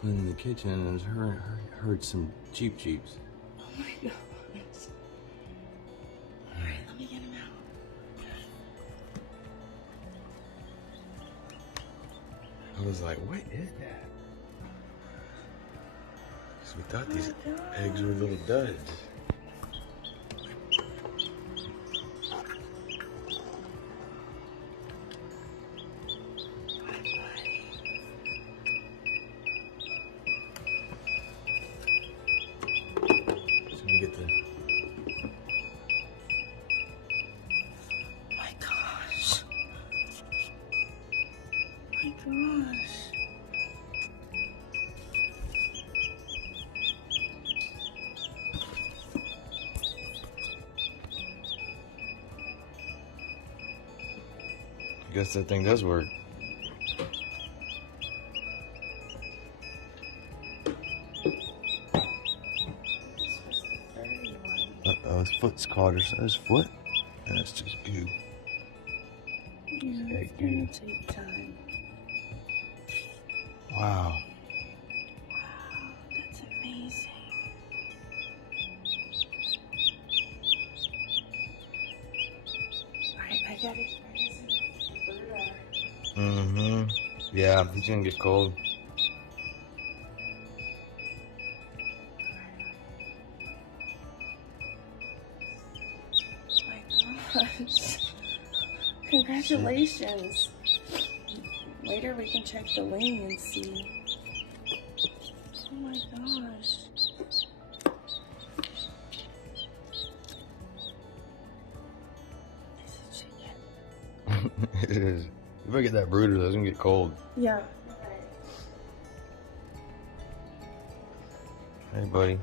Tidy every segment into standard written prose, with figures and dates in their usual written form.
cleaning the kitchen and heard some Jeeps. Oh my gosh. Alright, let me get him out. I was like, what is that? Because we thought these eggs were little duds. Gosh. I guess that thing does work. Uh-oh, his foot's caught his foot. And that's just goo. Yeah, it's gonna take time. Wow. Wow, that's amazing. Alright, I got it. Mm-hmm. Yeah, he's gonna get cold. Oh my gosh. Congratulations. Later we can check the wing and see. Oh my gosh. It's a chicken. It is. You better get that brooder, though. It's gonna get cold. Yeah. Hey, buddy.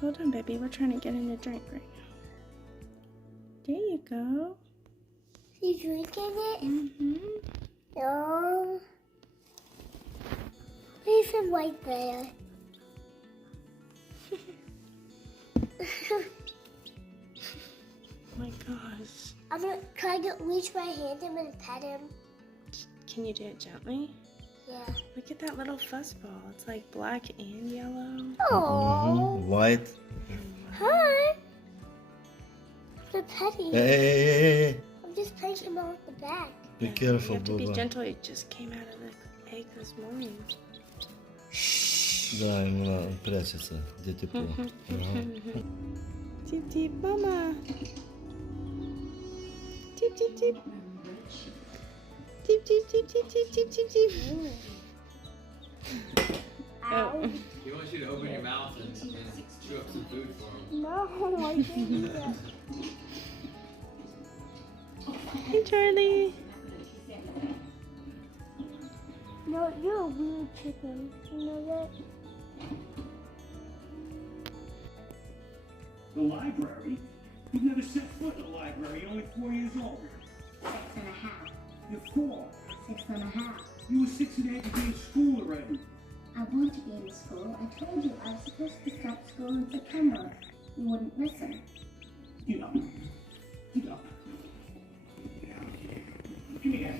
Hold on, baby. We're trying to get him a drink right now. There you go. You drinking it? Mm-hmm. No. There's some white there. Oh my gosh. I'm gonna try to reach my hand him and pet him. Can you do it gently? Yeah. Look at that little fuzzball. It's like black and yellow. Oh. White. Hi. The petty. Hey. I'm just putting him on the back. Be You careful, have to be Bubba. gentle. It just came out of the egg this morning. Да, именно прячется, где тепло. Tip tip, mama. Tip tip tip. Tip tip tip tip tip tip tip tip. Ow. He wants you to open your mouth and chew up some food for him. No, I can't do that. Hey, Charlie. No, you're a weird chicken. You know that? The library? You've never set foot in a library. You're only 4 years old. 6.5. You're 4. 6.5. You were 6 and a half to be in school already. I want to be in school. I told you I was supposed to start school in September. You wouldn't listen. Get up. Get up. Give me that.